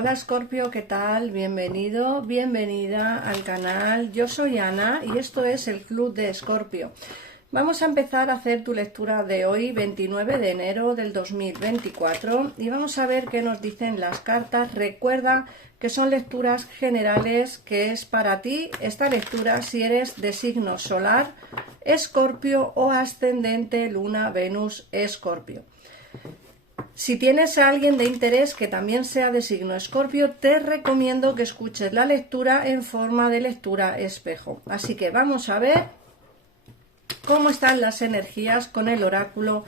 Hola Escorpio, ¿qué tal? Bienvenido, bienvenida al canal. Yo soy Ana y esto es el Club de Escorpio. Vamos a empezar a hacer tu lectura de hoy, 29 de enero del 2024, y vamos a ver qué nos dicen las cartas. Recuerda que son lecturas generales, que es para ti esta lectura si eres de signo solar, Escorpio o ascendente Luna, Venus, Escorpio. Si tienes a alguien de interés que también sea de signo Escorpio, te recomiendo que escuches la lectura en forma de lectura espejo. Así que vamos a ver cómo están las energías con el oráculo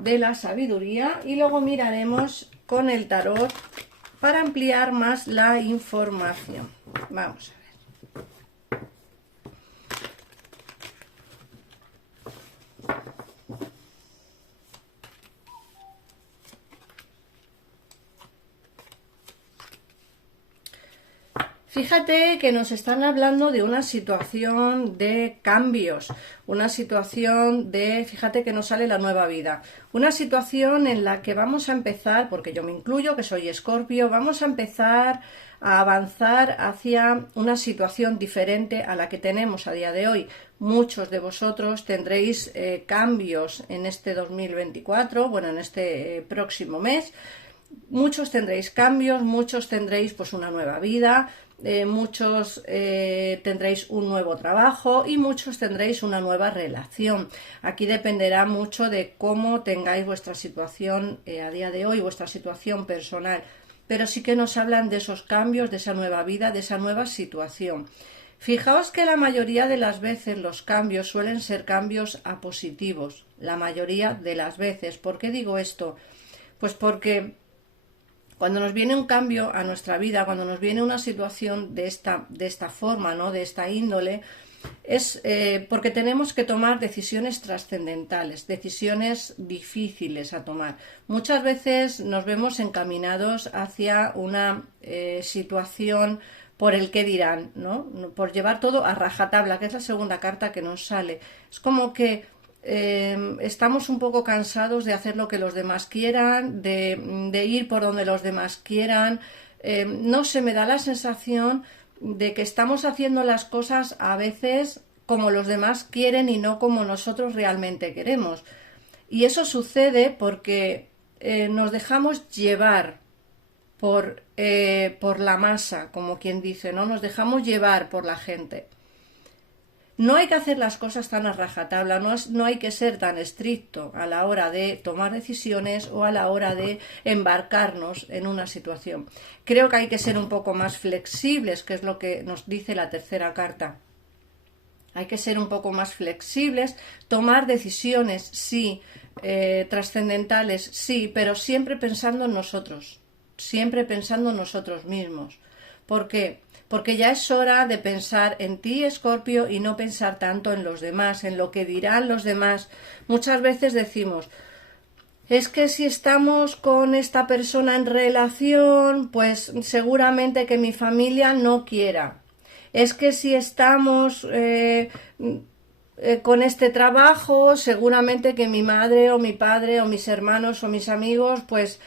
de la sabiduría y luego miraremos con el tarot para ampliar más la información. Vamos a ver. Fíjate que nos están hablando de una situación de cambios, una situación de, fíjate que nos sale la nueva vida, una situación en la que vamos a empezar, porque yo me incluyo, que soy Escorpio, vamos a empezar a avanzar hacia una situación diferente a la que tenemos a día de hoy. Muchos de vosotros tendréis cambios en este 2024, bueno, en este próximo mes. Muchos tendréis cambios, muchos tendréis pues una nueva vida, muchos tendréis un nuevo trabajo y muchos tendréis una nueva relación. Aquí dependerá mucho de cómo tengáis vuestra situación a día de hoy, vuestra situación personal, pero sí que nos hablan de esos cambios, de esa nueva vida, de esa nueva situación. Fijaos que la mayoría de las veces los cambios suelen ser cambios a positivos, la mayoría de las veces. ¿Por qué digo esto? Pues porque cuando nos viene un cambio a nuestra vida, cuando nos viene una situación de esta forma, ¿no? De esta índole, es porque tenemos que tomar decisiones trascendentales, decisiones difíciles a tomar. Muchas veces nos vemos encaminados hacia una situación por el que dirán, ¿no? Por llevar todo a rajatabla, que es la segunda carta que nos sale. Es como que estamos un poco cansados de hacer lo que los demás quieran, de ir por donde los demás quieran. No sé, me da la sensación de que estamos haciendo las cosas a veces como los demás quieren y no como nosotros realmente queremos. Y eso sucede porque nos dejamos llevar por la masa, como quien dice, ¿no? Nos dejamos llevar por la gente. No hay que hacer las cosas tan a rajatabla, no hay que ser tan estricto a la hora de tomar decisiones o a la hora de embarcarnos en una situación. Creo que hay que ser un poco más flexibles, que es lo que nos dice la tercera carta. Hay que ser un poco más flexibles, tomar decisiones, sí, trascendentales, sí, pero siempre pensando en nosotros, siempre pensando en nosotros mismos. ¿Por qué? Porque ya es hora de pensar en ti, Escorpio, y no pensar tanto en los demás, en lo que dirán los demás. Muchas veces decimos, es que si estamos con esta persona en relación, pues seguramente que mi familia no quiera. Es que si estamos con este trabajo, seguramente que mi madre o mi padre o mis hermanos o mis amigos pues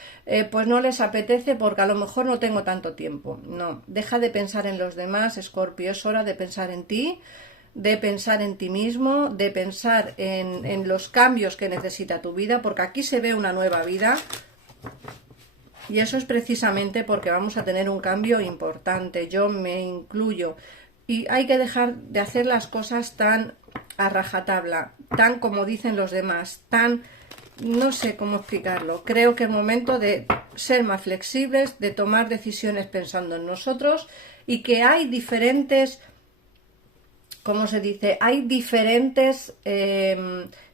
no les apetece porque a lo mejor no tengo tanto tiempo. No, deja de pensar en los demás, Escorpio, es hora de pensar en ti, de pensar en ti mismo, de pensar en los cambios que necesita tu vida, porque aquí se ve una nueva vida y eso es precisamente porque vamos a tener un cambio importante, yo me incluyo. Y hay que dejar de hacer las cosas tan a rajatabla, tan como dicen los demás, tan, no sé cómo explicarlo. Creo que es momento de ser más flexibles, de tomar decisiones pensando en nosotros y que hay diferentes, ¿cómo se dice? Hay diferentes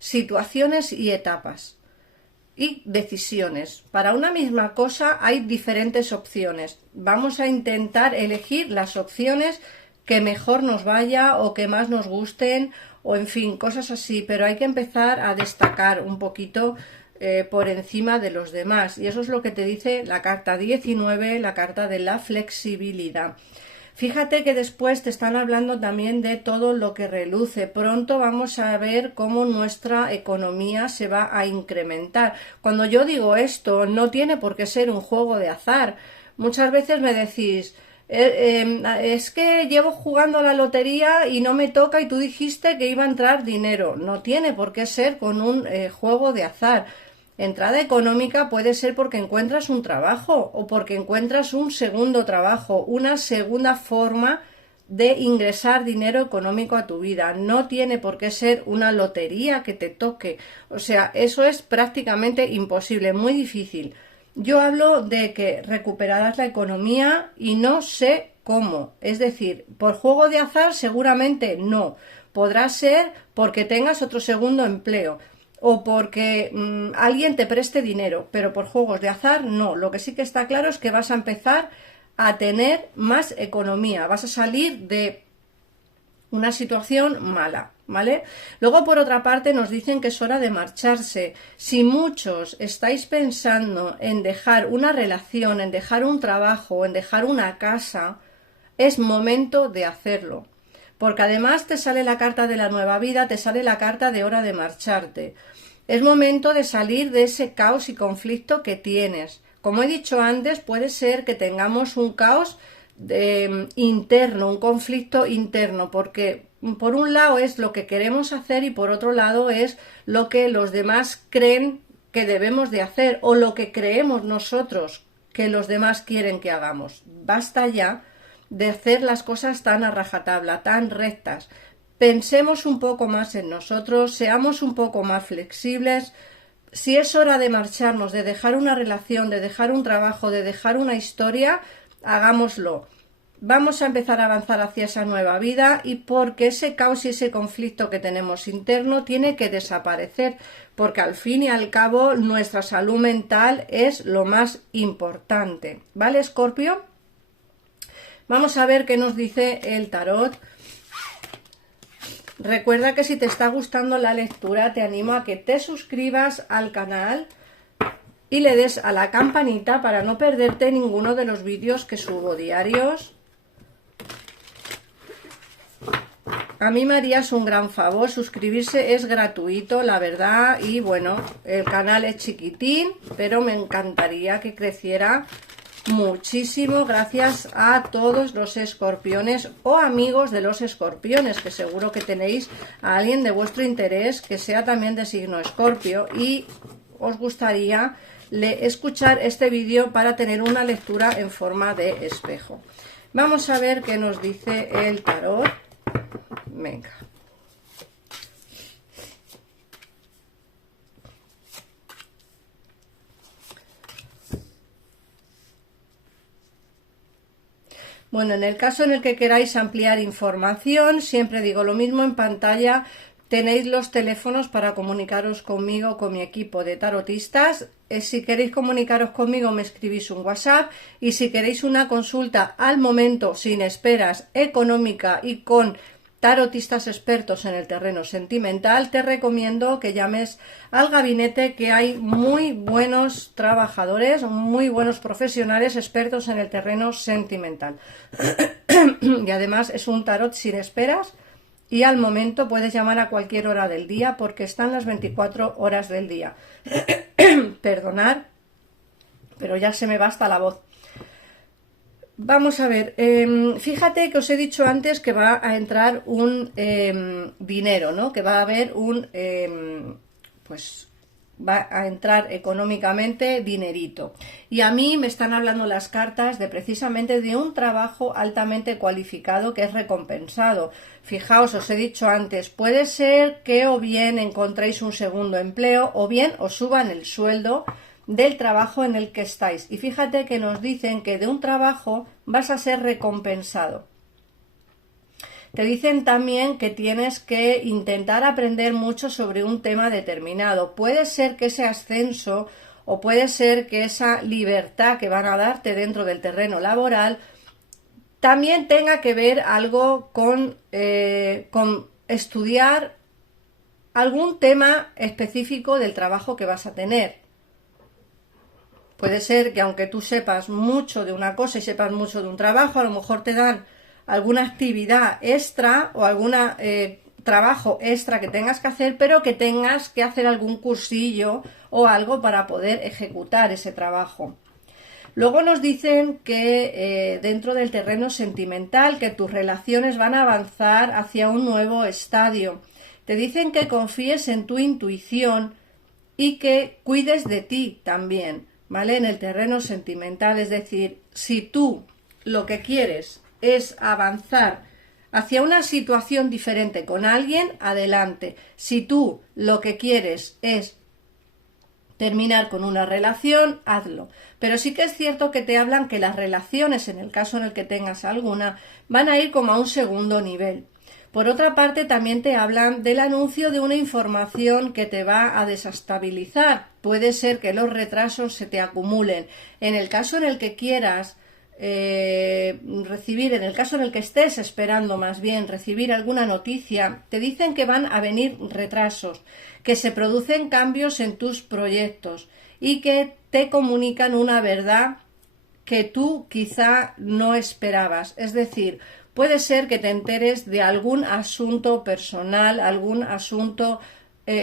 situaciones y etapas y decisiones. Para una misma cosa hay diferentes opciones. Vamos a intentar elegir las opciones que mejor nos vaya o que más nos gusten o en fin, cosas así, pero hay que empezar a destacar un poquito por encima de los demás y eso es lo que te dice la carta 19, la carta de la flexibilidad. Fíjate que después te están hablando también de todo lo que reluce. Pronto vamos a ver cómo nuestra economía se va a incrementar. Cuando yo digo esto, no tiene por qué ser un juego de azar, Muchas veces me decís, es que llevo jugando a la lotería y no me toca y tú dijiste que iba a entrar dinero. No tiene por qué ser con un juego de azar. Entrada económica puede ser porque encuentras un trabajo o porque encuentras un segundo trabajo, una segunda forma de ingresar dinero económico a tu vida. No tiene por qué ser una lotería que te toque. O sea, eso es prácticamente imposible, muy difícil. Yo hablo de que recuperarás la economía y no sé cómo. Es decir, por juego de azar seguramente no. Podrá ser porque tengas otro segundo empleo o porque alguien te preste dinero, pero por juegos de azar no. Lo que sí que está claro es que vas a empezar a tener más economía, vas a salir de una situación mala, ¿vale? Luego, por otra parte, nos dicen que es hora de marcharse. Si muchos estáis pensando en dejar una relación, en dejar un trabajo, en dejar una casa, es momento de hacerlo. Porque además te sale la carta de la nueva vida, te sale la carta de hora de marcharte. Es momento de salir de ese caos y conflicto que tienes. Como he dicho antes, puede ser que tengamos un caos interno, un conflicto interno, porque por un lado es lo que queremos hacer y por otro lado es lo que los demás creen que debemos de hacer o lo que creemos nosotros que los demás quieren que hagamos. Basta ya de hacer las cosas tan a rajatabla, tan rectas. Pensemos un poco más en nosotros, seamos un poco más flexibles. Si es hora de marcharnos, de dejar una relación, de dejar un trabajo, de dejar una historia, hagámoslo. Vamos a empezar a avanzar hacia esa nueva vida y porque ese caos y ese conflicto que tenemos interno tiene que desaparecer, porque al fin y al cabo nuestra salud mental es lo más importante. ¿Vale, Escorpio? Vamos a ver qué nos dice el tarot. Recuerda que si te está gustando la lectura, te animo a que te suscribas al canal y le des a la campanita para no perderte ninguno de los vídeos que subo diarios. A mí me harías un gran favor, suscribirse es gratuito, la verdad, y bueno, el canal es chiquitín, pero me encantaría que creciera muchísimo gracias a todos los escorpiones o amigos de los escorpiones, que seguro que tenéis a alguien de vuestro interés que sea también de signo escorpio y os gustaría escuchar este vídeo para tener una lectura en forma de espejo. Vamos a ver qué nos dice el tarot. Venga. Bueno, en el caso en el que queráis ampliar información, siempre digo lo mismo, en pantalla tenéis los teléfonos para comunicaros conmigo, con mi equipo de tarotistas. Si queréis comunicaros conmigo, me escribís un WhatsApp, y si queréis una consulta al momento, sin esperas, económica y con tarotistas expertos en el terreno sentimental, te recomiendo que llames al gabinete, que hay muy buenos trabajadores, muy buenos profesionales expertos en el terreno sentimental. Y además es un tarot sin esperas y al momento. Puedes llamar a cualquier hora del día porque están las 24 horas del día. Perdonad, pero ya se me va hasta la voz. Vamos a ver, fíjate que os he dicho antes que va a entrar un dinero, ¿no? Que va a haber un, pues va a entrar económicamente dinerito. Y a mí me están hablando las cartas de precisamente de un trabajo altamente cualificado que es recompensado. Fijaos, os he dicho antes, puede ser que o bien encontréis un segundo empleo o bien os suban el sueldo del trabajo en el que estáis. Y fíjate que nos dicen que de un trabajo vas a ser recompensado. Te dicen también que tienes que intentar aprender mucho sobre un tema determinado. Puede ser que ese ascenso o puede ser que esa libertad que van a darte dentro del terreno laboral también tenga que ver algo con estudiar algún tema específico del trabajo que vas a tener. Puede ser que aunque tú sepas mucho de una cosa y sepas mucho de un trabajo, a lo mejor te dan alguna actividad extra o algún trabajo extra que tengas que hacer, pero que tengas que hacer algún cursillo o algo para poder ejecutar ese trabajo. Luego nos dicen que dentro del terreno sentimental, que tus relaciones van a avanzar hacia un nuevo estadio. Te dicen que confíes en tu intuición y que cuides de ti también, ¿vale? En el terreno sentimental, es decir, si tú lo que quieres es avanzar hacia una situación diferente con alguien, adelante. Si tú lo que quieres es terminar con una relación, hazlo. Pero sí que es cierto que te hablan que las relaciones, en el caso en el que tengas alguna, van a ir como a un segundo nivel. Por otra parte, también te hablan del anuncio de una información que te va a desestabilizar. Puede ser que los retrasos se te acumulen. En el caso en el que quieras recibir, en el caso en el que estés esperando más bien recibir alguna noticia, te dicen que van a venir retrasos, que se producen cambios en tus proyectos y que te comunican una verdad que tú quizá no esperabas. Es decir, puede ser que te enteres de algún asunto personal, algún asunto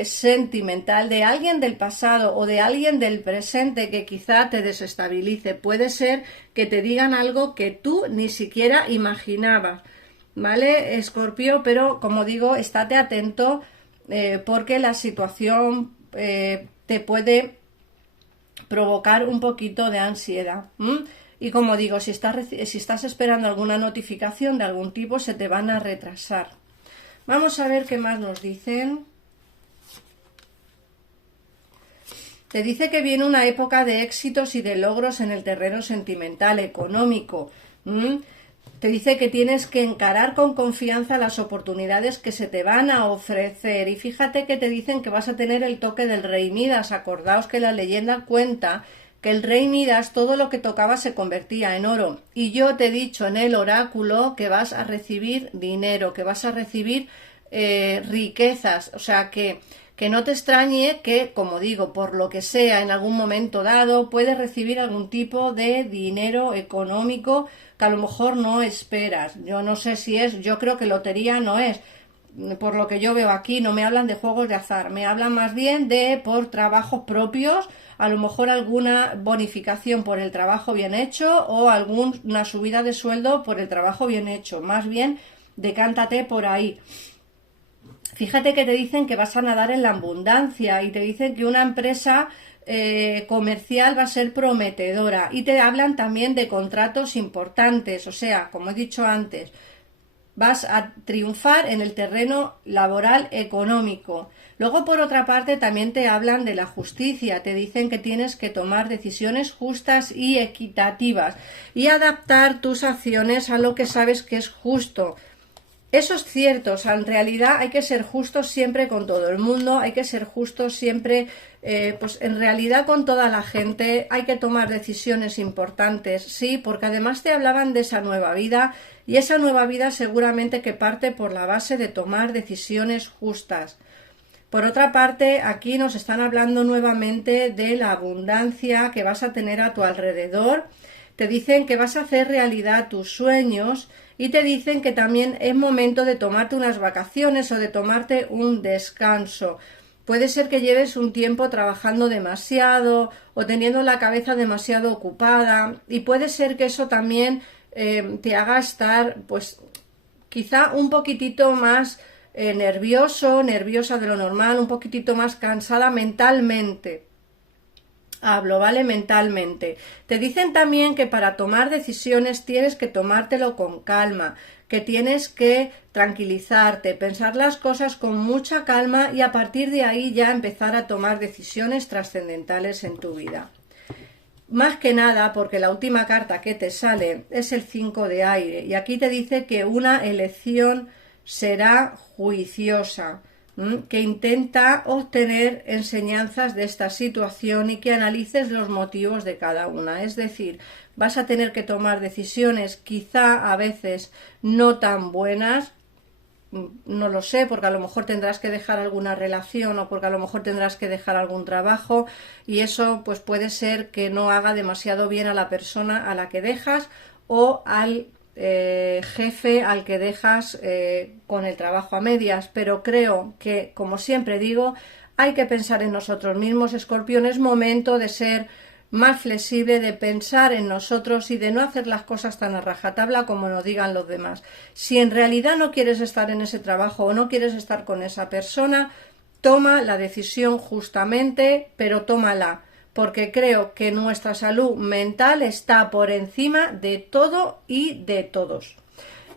sentimental de alguien del pasado o de alguien del presente que quizá te desestabilice. Puede ser que te digan algo que tú ni siquiera imaginabas, ¿vale, Escorpio? Pero como digo, estate atento porque la situación te puede provocar un poquito de ansiedad. Y como digo, si estás esperando alguna notificación de algún tipo, se te van a retrasar. Vamos a ver qué más nos dicen. Te dice que viene una época de éxitos y de logros en el terreno sentimental, económico. Te dice que tienes que encarar con confianza las oportunidades que se te van a ofrecer. Y fíjate que te dicen que vas a tener el toque del rey Midas. Acordaos que la leyenda cuenta que el rey Midas todo lo que tocaba se convertía en oro. Y yo te he dicho en el oráculo que vas a recibir dinero, que vas a recibir riquezas. O sea que no te extrañe que, como digo, por lo que sea, en algún momento dado, puedes recibir algún tipo de dinero económico que a lo mejor no esperas. Yo no sé si es, yo creo que lotería no es. Por lo que yo veo aquí, no me hablan de juegos de azar, me hablan más bien de por trabajos propios, a lo mejor alguna bonificación por el trabajo bien hecho o alguna subida de sueldo por el trabajo bien hecho. Más bien, decántate por ahí. Fíjate que te dicen que vas a nadar en la abundancia y te dicen que una empresa comercial va a ser prometedora y te hablan también de contratos importantes, o sea, como he dicho antes, vas a triunfar en el terreno laboral económico. Luego, por otra parte, también te hablan de la justicia, te dicen que tienes que tomar decisiones justas y equitativas y adaptar tus acciones a lo que sabes que es justo. Eso es cierto, o sea, en realidad hay que ser justos siempre con todo el mundo, hay que ser justos siempre, pues en realidad con toda la gente, hay que tomar decisiones importantes, sí, porque además te hablaban de esa nueva vida y esa nueva vida seguramente que parte por la base de tomar decisiones justas. Por otra parte, aquí nos están hablando nuevamente de la abundancia que vas a tener a tu alrededor. Te dicen que vas a hacer realidad tus sueños y te dicen que también es momento de tomarte unas vacaciones o de tomarte un descanso. Puede ser que lleves un tiempo trabajando demasiado o teniendo la cabeza demasiado ocupada y puede ser que eso también te haga estar, pues, quizá un poquitito más nerviosa de lo normal, un poquitito más cansada mentalmente. Hablo, ¿vale? Mentalmente. Te dicen también que para tomar decisiones tienes que tomártelo con calma, que tienes que tranquilizarte, pensar las cosas con mucha calma y a partir de ahí ya empezar a tomar decisiones trascendentales en tu vida. Más que nada porque la última carta que te sale es el 5 de aire y aquí te dice que una elección será juiciosa, que intenta obtener enseñanzas de esta situación y que analices los motivos de cada una. Es decir, vas a tener que tomar decisiones quizá a veces no tan buenas, no lo sé, porque a lo mejor tendrás que dejar alguna relación o porque a lo mejor tendrás que dejar algún trabajo y eso pues puede ser que no haga demasiado bien a la persona a la que dejas o al jefe al que dejas con el trabajo a medias, pero creo que, como siempre digo, hay que pensar en nosotros mismos, Escorpión, es momento de ser más flexible, de pensar en nosotros y de no hacer las cosas tan a rajatabla como nos digan los demás. Si en realidad no quieres estar en ese trabajo o no quieres estar con esa persona, toma la decisión justamente, pero tómala, porque creo que nuestra salud mental está por encima de todo y de todos.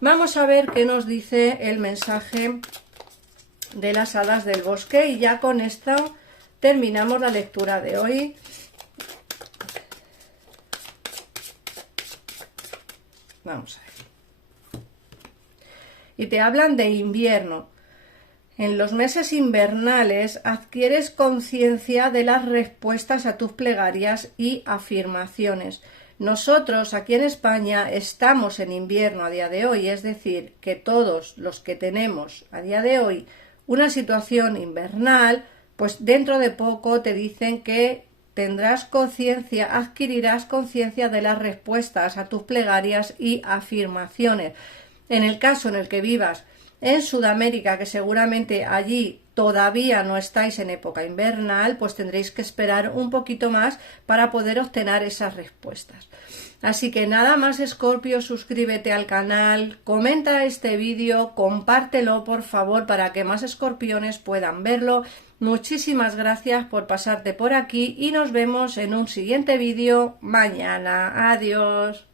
Vamos a ver qué nos dice el mensaje de las hadas del bosque y ya con esto terminamos la lectura de hoy. Vamos a ver. Y te hablan de invierno. En los meses invernales adquieres conciencia de las respuestas a tus plegarias y afirmaciones. Nosotros aquí en España estamos en invierno a día de hoy, es decir, que todos los que tenemos a día de hoy una situación invernal, pues dentro de poco te dicen que tendrás conciencia, adquirirás conciencia de las respuestas a tus plegarias y afirmaciones. En el caso en el que vivas en Sudamérica, que seguramente allí todavía no estáis en época invernal, pues tendréis que esperar un poquito más para poder obtener esas respuestas. Así que nada más, Escorpio, suscríbete al canal, comenta este vídeo, compártelo por favor para que más escorpiones puedan verlo. Muchísimas gracias por pasarte por aquí y nos vemos en un siguiente vídeo mañana. Adiós.